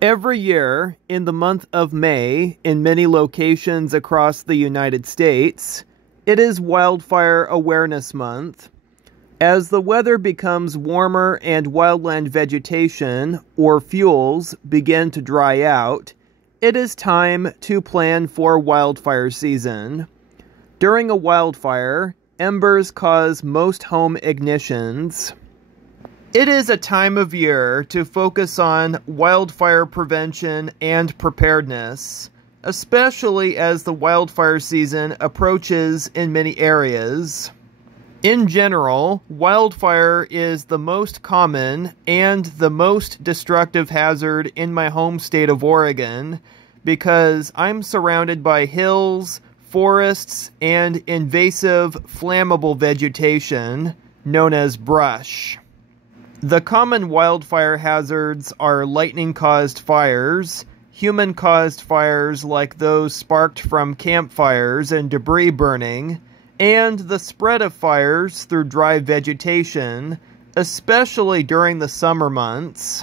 Every year, in the month of May, in many locations across the United States, it is Wildfire Awareness Month. As the weather becomes warmer and wildland vegetation, or fuels, begin to dry out, it is time to plan for wildfire season. During a wildfire, embers cause most home ignitions. It is a time of year to focus on wildfire prevention and preparedness, especially as the wildfire season approaches in many areas. In general, wildfire is the most common and the most destructive hazard in my home state of Oregon because I'm surrounded by hills, forests, and invasive flammable vegetation known as brush. The common wildfire hazards are lightning-caused fires, human-caused fires like those sparked from campfires and debris burning, and the spread of fires through dry vegetation, especially during the summer months.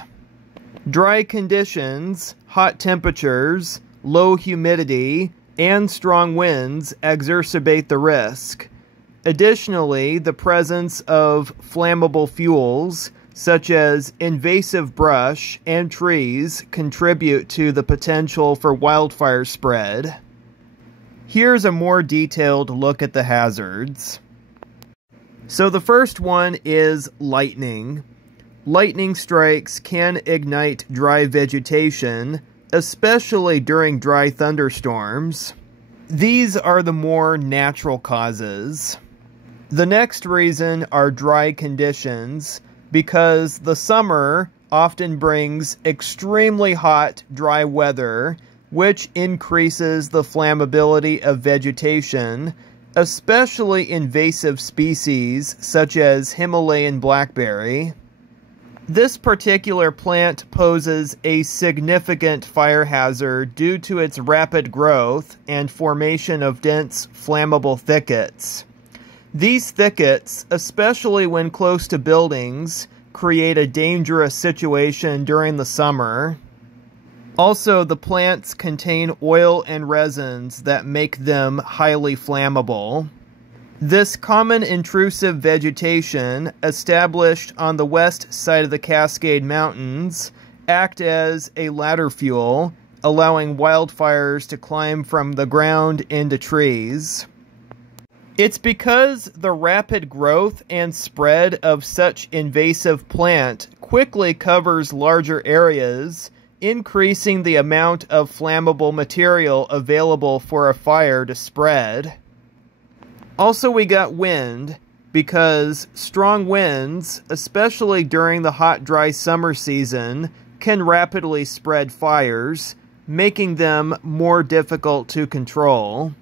Dry conditions, hot temperatures, low humidity, and strong winds exacerbate the risk. Additionally, the presence of flammable fuels, such as invasive brush and trees, contribute to the potential for wildfire spread. Here's a more detailed look at the hazards. So the first one is lightning. Lightning strikes can ignite dry vegetation, especially during dry thunderstorms. These are the more natural causes. The next reason are dry conditions, because the summer often brings extremely hot, dry weather, which increases the flammability of vegetation, especially invasive species such as Himalayan blackberry. This particular plant poses a significant fire hazard due to its rapid growth and formation of dense, flammable thickets. These thickets, especially when close to buildings, create a dangerous situation during the summer. Also, the plants contain oil and resins that make them highly flammable. This common intrusive vegetation, established on the west side of the Cascade Mountains, act as a ladder fuel, allowing wildfires to climb from the ground into trees. It's because the rapid growth and spread of such invasive plant quickly covers larger areas, increasing the amount of flammable material available for a fire to spread. Also, we got wind, because strong winds, especially during the hot, dry summer season, can rapidly spread fires, making them more difficult to control.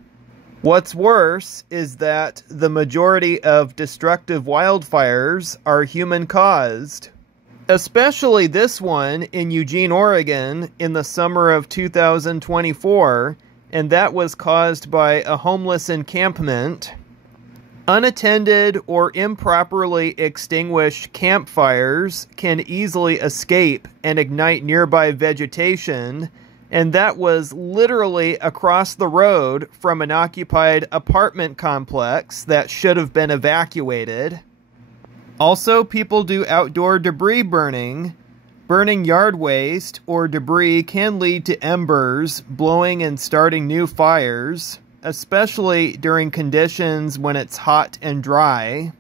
What's worse is that the majority of destructive wildfires are human-caused. Especially this one in Eugene, Oregon in the summer of 2024, and that was caused by a homeless encampment. Unattended or improperly extinguished campfires can easily escape and ignite nearby vegetation, and that was literally across the road from an occupied apartment complex that should have been evacuated. Also, people do outdoor debris burning. Burning yard waste or debris can lead to embers, blowing and starting new fires, especially during conditions when it's hot and dry.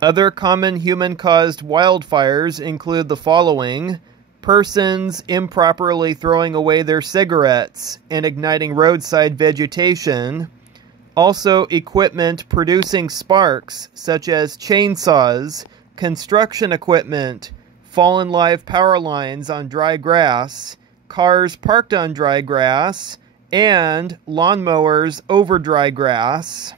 Other common human-caused wildfires include the following: persons improperly throwing away their cigarettes and igniting roadside vegetation. Also, equipment producing sparks, such as chainsaws, construction equipment, fallen live power lines on dry grass, cars parked on dry grass, and lawnmowers over dry grass.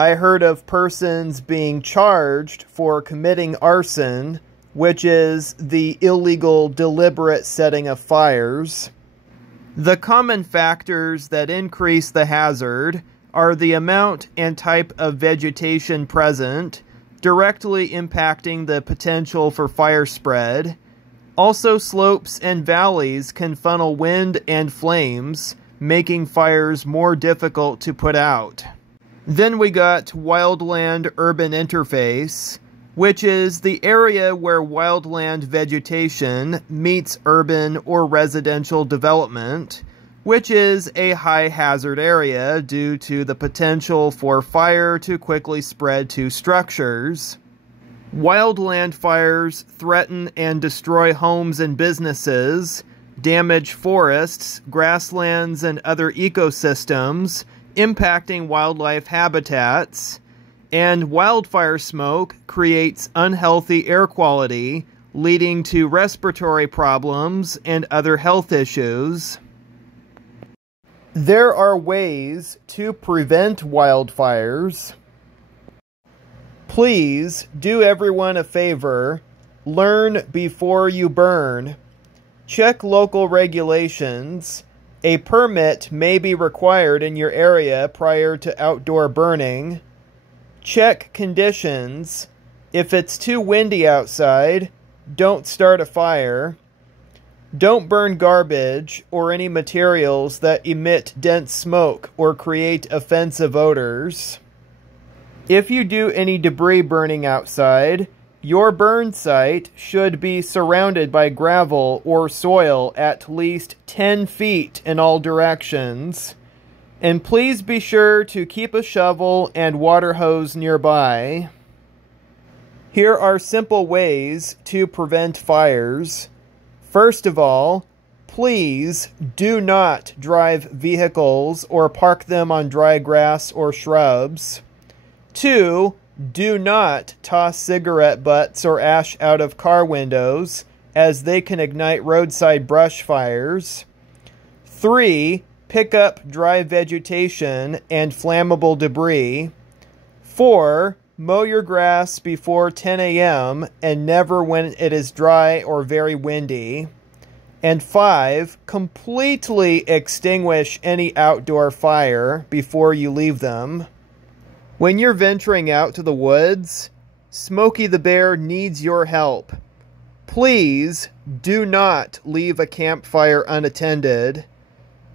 I heard of persons being charged for committing arson, which is the illegal, deliberate setting of fires. The common factors that increase the hazard are the amount and type of vegetation present, directly impacting the potential for fire spread. Also, slopes and valleys can funnel wind and flames, making fires more difficult to put out. Then we got wildland-urban interface, which is the area where wildland vegetation meets urban or residential development, which is a high-hazard area due to the potential for fire to quickly spread to structures. Wildland fires threaten and destroy homes and businesses, damage forests, grasslands, and other ecosystems, impacting wildlife habitats, and wildfire smoke creates unhealthy air quality, leading to respiratory problems and other health issues. There are ways to prevent wildfires. Please do everyone a favor. Learn before you burn. Check local regulations. A permit may be required in your area prior to outdoor burning. Check conditions. If it's too windy outside, don't start a fire. Don't burn garbage or any materials that emit dense smoke or create offensive odors. If you do any debris burning outside, your burn site should be surrounded by gravel or soil at least 10 feet in all directions. And please be sure to keep a shovel and water hose nearby. Here are simple ways to prevent fires. First of all, please do not drive vehicles or park them on dry grass or shrubs. 2. Do not toss cigarette butts or ash out of car windows, as they can ignite roadside brush fires. 3. Pick up dry vegetation and flammable debris. 4. Mow your grass before 10 a.m. and never when it is dry or very windy. And 5. Completely extinguish any outdoor fire before you leave them. When you're venturing out to the woods, Smokey the Bear needs your help. Please do not leave a campfire unattended.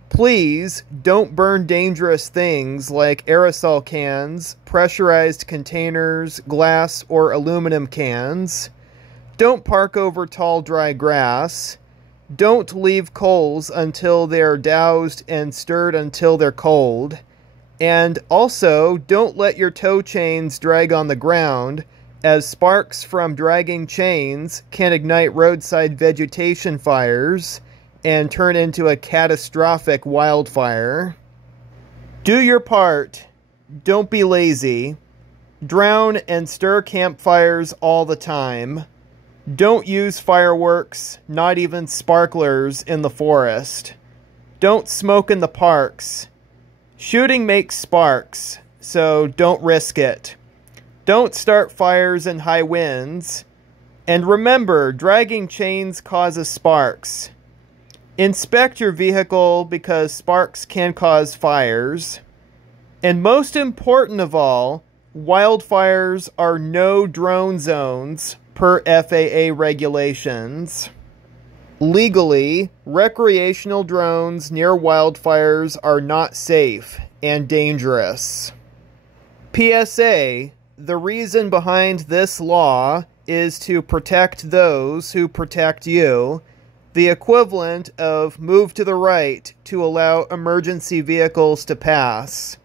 Please don't burn dangerous things like aerosol cans, pressurized containers, glass or aluminum cans. Don't park over tall dry grass. Don't leave coals until they're doused and stirred until they're cold. And also, don't let your tow chains drag on the ground, as sparks from dragging chains can ignite roadside vegetation fires and turn into a catastrophic wildfire. Do your part. Don't be lazy. Drown and stir campfires all the time. Don't use fireworks, not even sparklers, in the forest. Don't smoke in the parks. Shooting makes sparks, so don't risk it. Don't start fires in high winds. And remember, dragging chains causes sparks. Inspect your vehicle because sparks can cause fires. And most important of all, wildfires are no drone zones per FAA regulations. Legally, recreational drones near wildfires are not safe and dangerous. PSA: the reason behind this law is to protect those who protect you, the equivalent of move to the right to allow emergency vehicles to pass.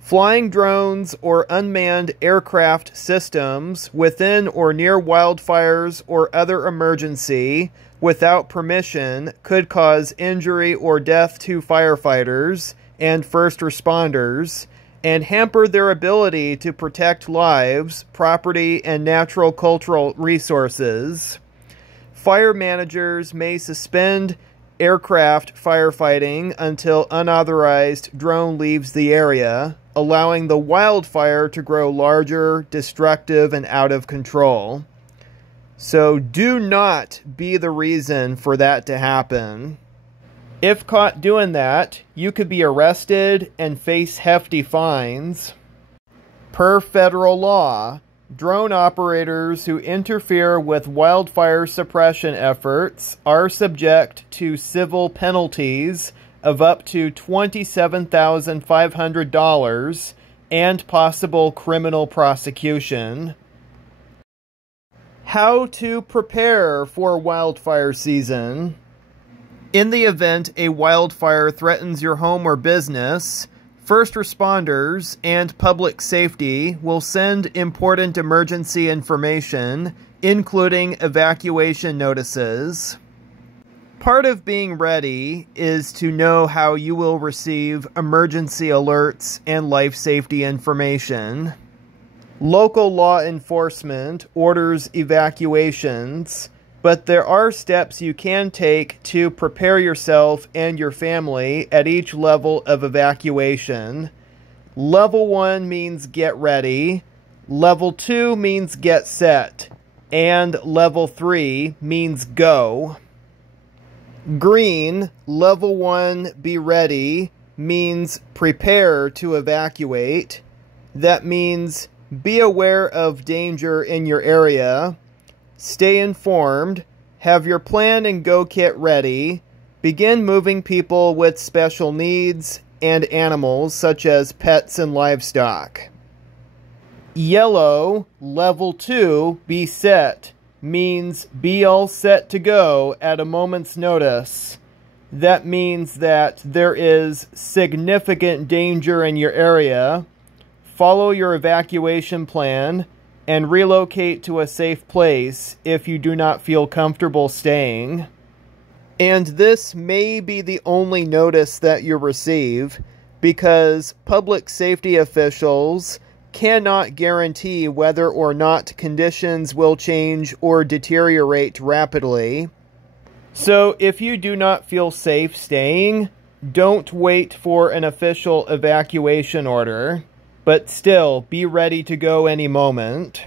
Flying drones or unmanned aircraft systems within or near wildfires or other emergency without permission could cause injury or death to firefighters and first responders and hamper their ability to protect lives, property, and natural cultural resources. Fire managers may suspend aircraft firefighting until unauthorized drone leaves the area, allowing the wildfire to grow larger, destructive, and out of control. So do not be the reason for that to happen. If caught doing that, you could be arrested and face hefty fines. Per federal law, Drone operators who interfere with wildfire suppression efforts are subject to civil penalties of up to $27,500 and possible criminal prosecution. How to prepare for wildfire season. In the event a wildfire threatens your home or business, first responders and public safety will send important emergency information, including evacuation notices. Part of being ready is to know how you will receive emergency alerts and life safety information. Local law enforcement orders evacuations, but there are steps you can take to prepare yourself and your family at each level of evacuation. Level 1 means get ready, Level 2 means get set, and Level 3 means go. Green, Level 1, be ready, means prepare to evacuate. That means be aware of danger in your area, stay informed, have your plan and go kit ready, begin moving people with special needs and animals such as pets and livestock. Yellow, Level 2, be set, means be all set to go at a moment's notice. That means that there is significant danger in your area. Follow your evacuation plan and relocate to a safe place if you do not feel comfortable staying. And this may be the only notice that you receive, because public safety officials cannot guarantee whether or not conditions will change or deteriorate rapidly. So if you do not feel safe staying, don't wait for an official evacuation order, but still be ready to go any moment.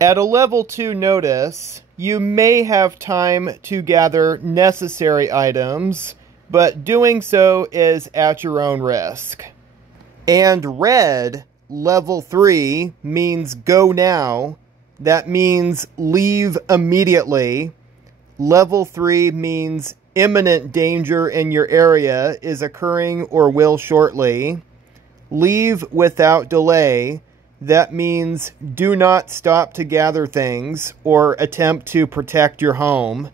At a Level 2 notice, you may have time to gather necessary items, but doing so is at your own risk. And red, Level 3, means go now. That means leave immediately. Level 3 means imminent danger in your area is occurring or will shortly. Leave without delay. That means do not stop to gather things or attempt to protect your home.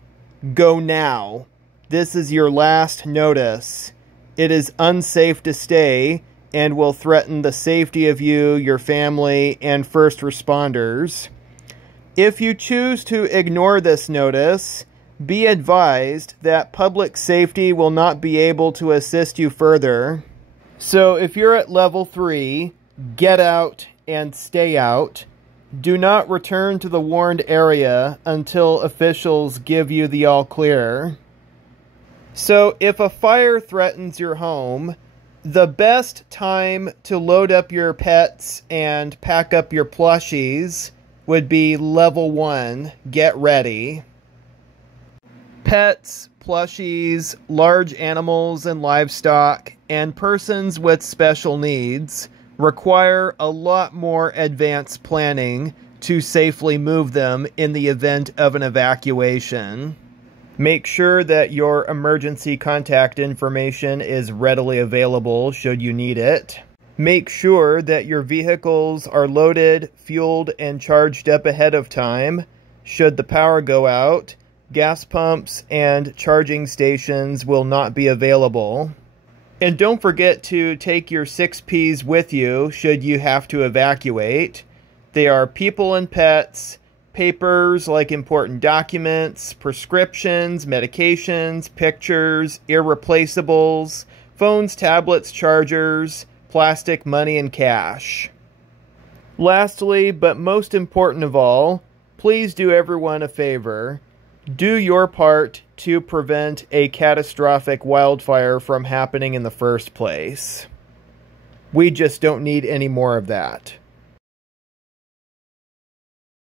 Go now. This is your last notice. It is unsafe to stay and will threaten the safety of you, your family, and first responders. If you choose to ignore this notice, be advised that public safety will not be able to assist you further. So if you're at Level 3, get out and stay out. Do not return to the warned area until officials give you the all clear. So if a fire threatens your home, the best time to load up your pets and pack up your plushies would be Level 1, get ready. Pets, plushies, large animals and livestock, and persons with special needs require a lot more advanced planning to safely move them in the event of an evacuation. Make sure that your emergency contact information is readily available should you need it. Make sure that your vehicles are loaded, fueled, and charged up ahead of time. Should the power go out, gas pumps and charging stations will not be available. And don't forget to take your 6 Ps with you should you have to evacuate. They are people and pets, papers like important documents, prescriptions, medications, pictures, irreplaceables, phones, tablets, chargers, plastic, money, and cash. Lastly, but most important of all, please do everyone a favor. Do your part to prevent a catastrophic wildfire from happening in the first place. We just don't need any more of that.